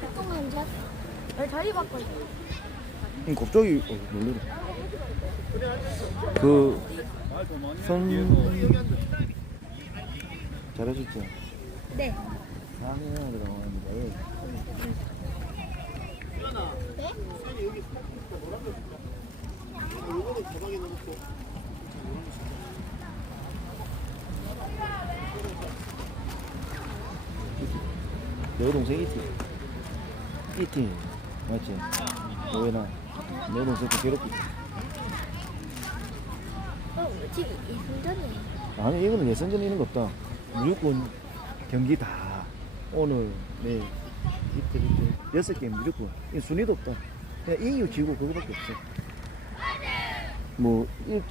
조금 앉아. 다리 바꿔. 응, 갑자기 어, 놀래라. 그, 선- 잘해줬죠? 네. 아니야, 그럼. 내 동생 이티. 이티. 맞지? 노예나. 내 동생 그 괴롭히. 어, 지금 이분전이야. 아니, 이거는 예선전 이런 거 없다. 무조건 경기 다. 오늘, 내일, 이틀, 이틀. 여섯 게임 무조건. 이 순위도 없다. 그냥 이기고 지고 그거밖에 없어. 뭐, 1,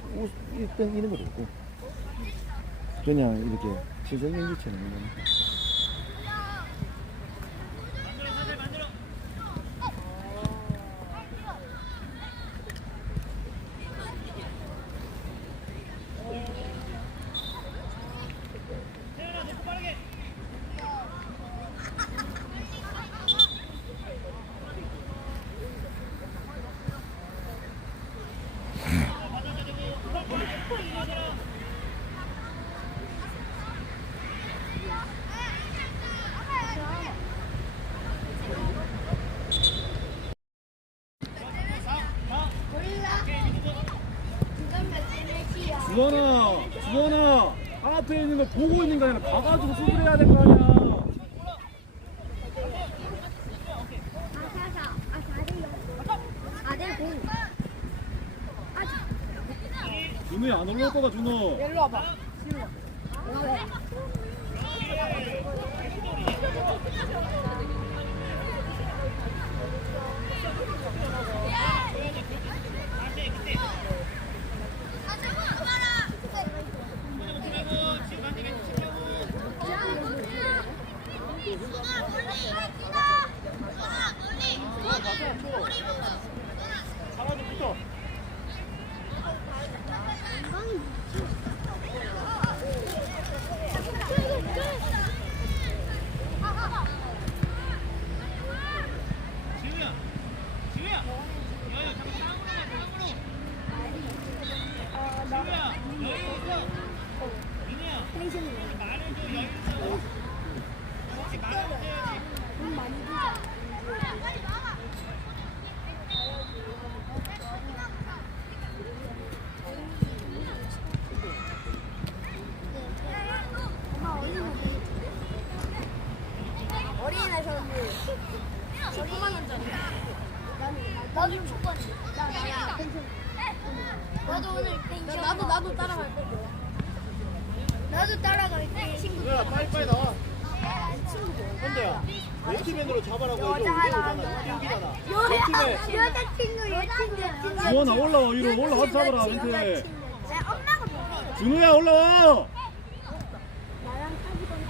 1등 이런 것도 없고. 그냥 이렇게 신선 경기처럼. 이런 거. 주원아 주원아 앞에 있는 거 보고 있는 거 아니라 가가지고 수비를 해야 될 거 아니야. 준우야 안 올라올 거가 준우. 일로 와봐. 어 Yeah. 주원아 올라와 이리 올라 같이 잡아라 엄마가 뭐해? 준우야 올라와 나랑 사귀던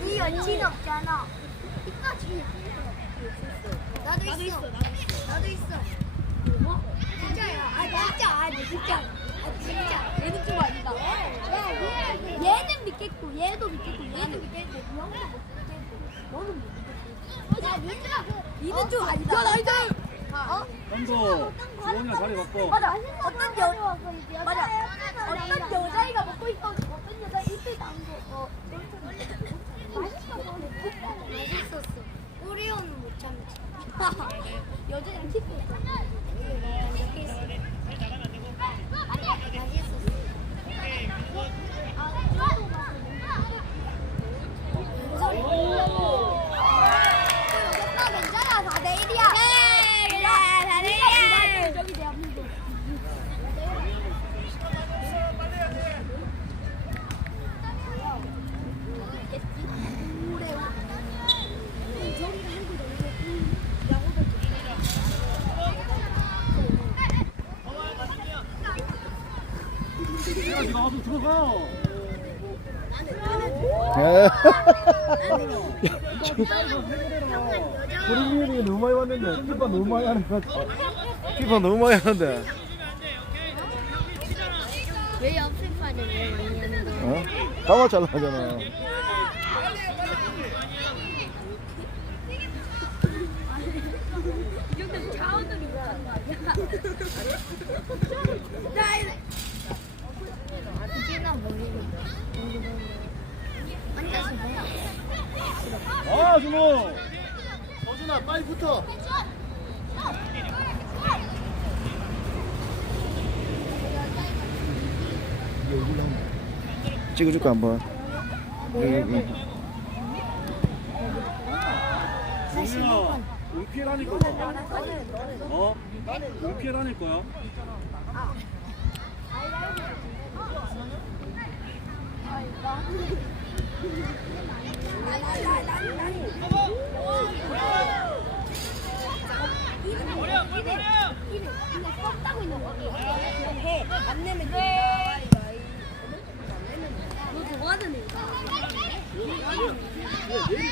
네 여친 없잖아. 나도 있어. 나도 있어. 뭐? 진짜야. 아 진짜. 아 진짜. 아 진짜. 얘는 좀 아니다. 얘는 믿겠고 얘도 믿겠고 얘도 믿겠고 형도 못 믿겠고 너는 못 믿겠고. 야 민주야. 니는 좀 아니다. 야 나이들. 어? 현도 주원이랑 자리 바꿔 맞아. 어떤 여 맞아. 어떤 여자애가 먹고 있어. 어떤 여자 입에 담고. 어. 맛있었어. 맛있었어. 오리오는 못 참지. 여자랑 키스 있잖아. 이렇게 있어. 맛있었어. 오빠 괜찮아. 4대 1이야. 그래. 그래. 4대 1이야. 저기 대한민국. 야 니가 와서 들어가 우리 미연이 너무 많이 왔는데, 뜻만 너무 많이 하는 것 같아. 피파 너무 많이 하는데. 왜 옆에 파는 왜 많이 하는? 어? 가마 잘라 하잖아. 이렇게 자원들이 머리를 앉 아 준호 서준아 빨리 붙어. 찍어줄까 한번. 여기 여기. 준호야 아닐 거야 어? 아닐 거야 안 내면 너 그거 하던 애. 얘를 잡아 얘를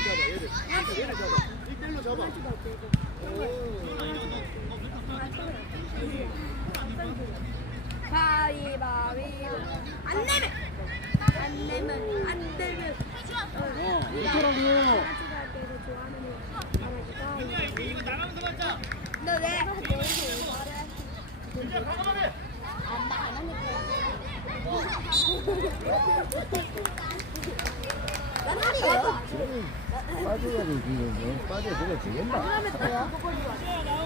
얘를 잡아 1대1로 잡아 가위바위보 안 내면 안 내면 안 되면. 어 어쩌라고. 너왜? 나날이에요? 빠져야 되지. 빠져야 되가 되겠나?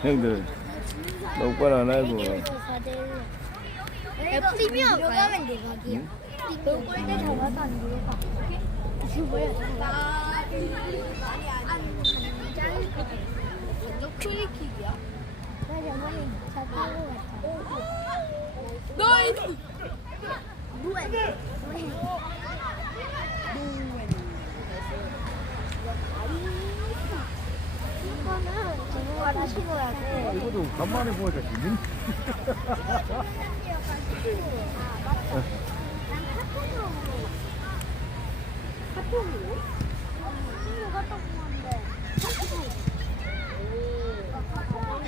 형들 똑바로 안 하고. 프리미어 들어가면 대박이야. 너 꼴대 잡아도 안 들어가. 이거 뭐야? 너 프리킥이야? 나 정말 잡는 것 같아. 너 뭐해? 이거는 정말 하시고야 돼. 이것도 간만에 보니까 재밌네. 카톡으로? 친구 카톡 보는데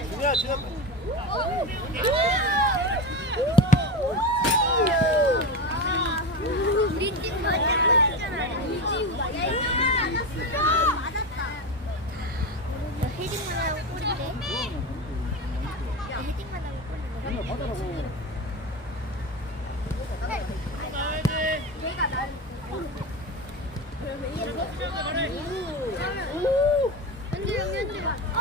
준호야 지금 우리 팀 맞았잖아. 이지우가. 야, 이거만 안 왔어. 맞았다. 헤딩만 하고 골인데? 야, 헤딩만 하고 골인데? 받아라고 내가 나를 현재 형 현재 봐. 어.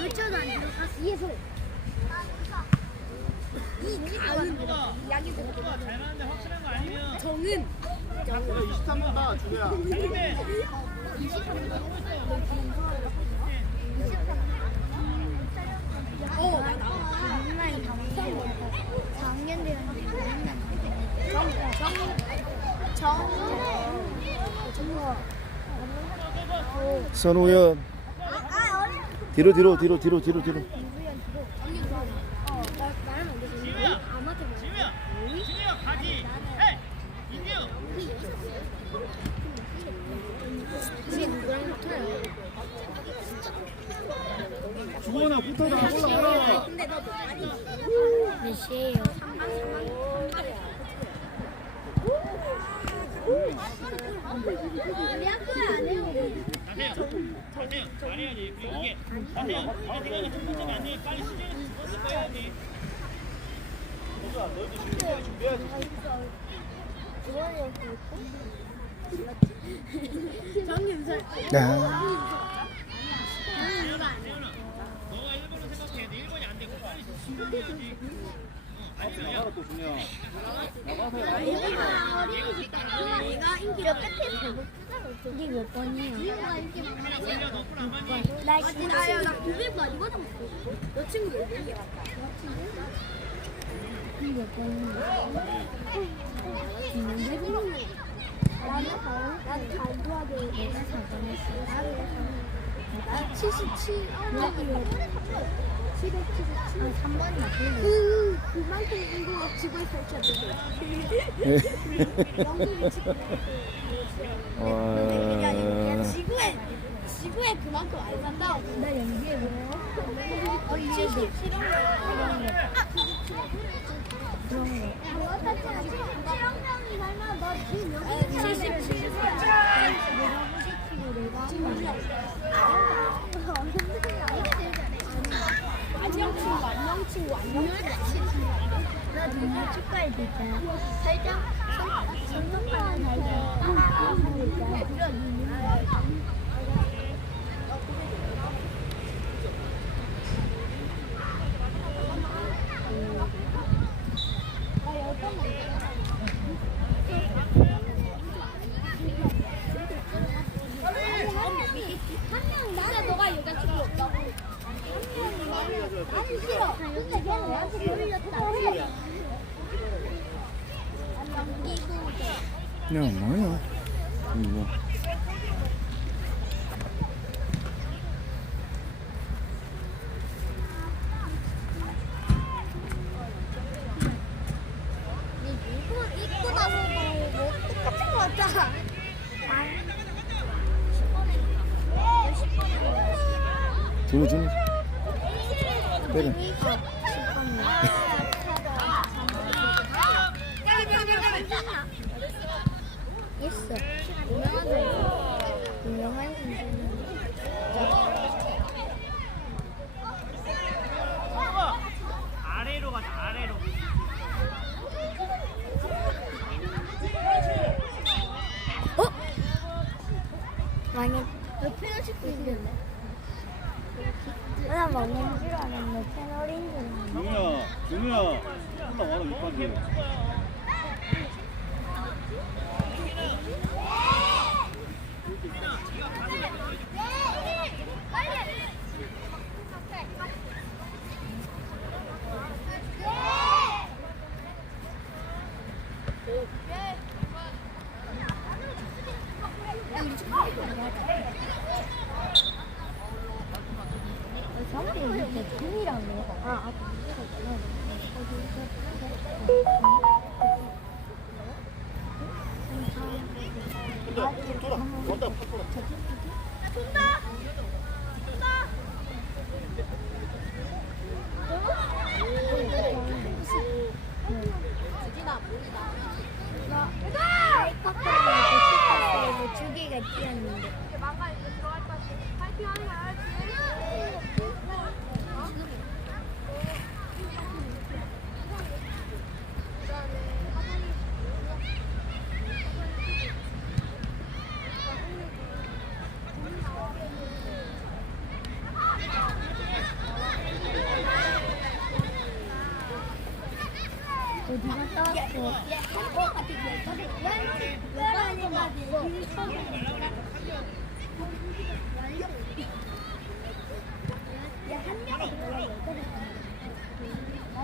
놓쳐도 안 들어갔어. 이해서. 이 가은 이야기 듣고. 정은. 23번 봐 준호야 어, 나 나와. 정말 작년 되었는데 정, 정, 정, 정, 선우연 아, 뒤로 뒤로 뒤로 뒤로 뒤로 뒤로. 이부연 들어. 어, 나 말하면 안 되지. 지우야. 아마 도 지우야. 지우야 가지. 헤이. 이규. 우리 누구랑 붙어요? 주원아 붙어라 올라가라 근데 너 많이 몇 시에요? 3반 3반 우리 학교에 안 해요 정윤설 야. 나가라 또 준호야 나가서 내가 인기가 끝에 되고 이게 몇 번이야? 나 아야 나 900만 이거 좀너 친구 몇 번이야? 이게 몇 번이야? 나는 난 간도하게 내가 4번 했어 나 77, 나는 777. 아, 3번이야. 그, 그만큼 이거 지고 있었지. 영국이 지 고 와. 지구에 그만큼 안 산다고. 나 연기해 뭐예요? 77원 그런 거. 그런 거. 7억명이 살면 너 지금 여기 77살. 내가 후시키고 내가 안녕 친구 안녕 친구 나 정말 축하해 줄까 살짝 손동만 살짝 한명 나는 너가 여자친구 없다고 아니 싫어 근데 걔는 나한테 걸렸다 야 뭐야 이거 이거 입고 나서도 뭐 똑같은 거 같잖아. 준이 준이 때려 있어. 유명한 유명한 선수는 아래로 가자 아래로 어? 만약 너 페널티킥 있는데? 나 먹는 페널인 줄. 정우야, 정우야, 올라와라 밑까지. 저번에 이제 금이랑 내가 아, 아, 두 개가 뛰었는데. 어디 갔다 왔어? 아,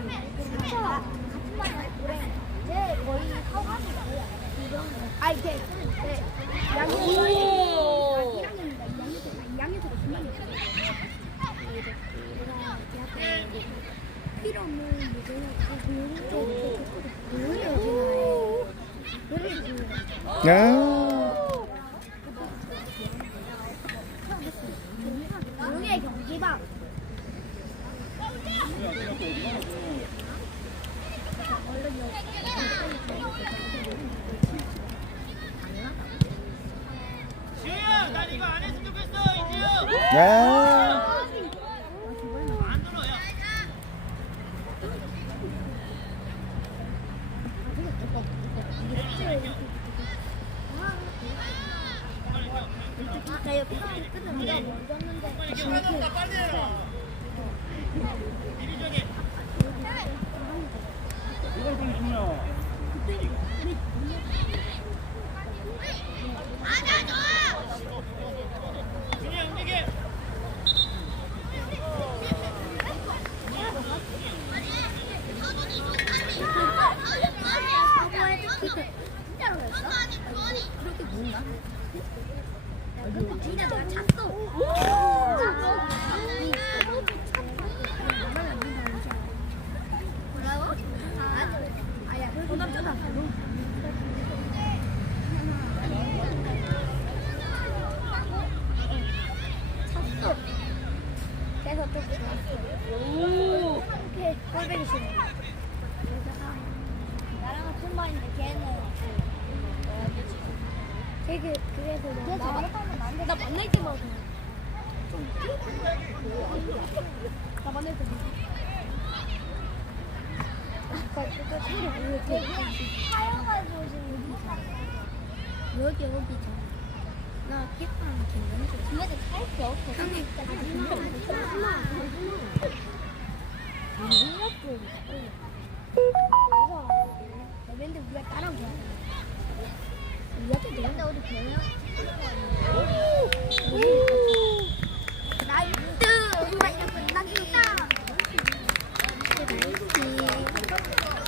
2학년 때가 필요는 야. 경기방 지 진짜 나 잤어. Nó rất. 여기 오기 전나 피부랑 긴건지 근데 살수 없어 형님 하지마 하지마 하지마 이거 맨데 우리가 따라오야 우리한테 내는데 어디 변해 나이스 엄마 이거 끝났다 나이스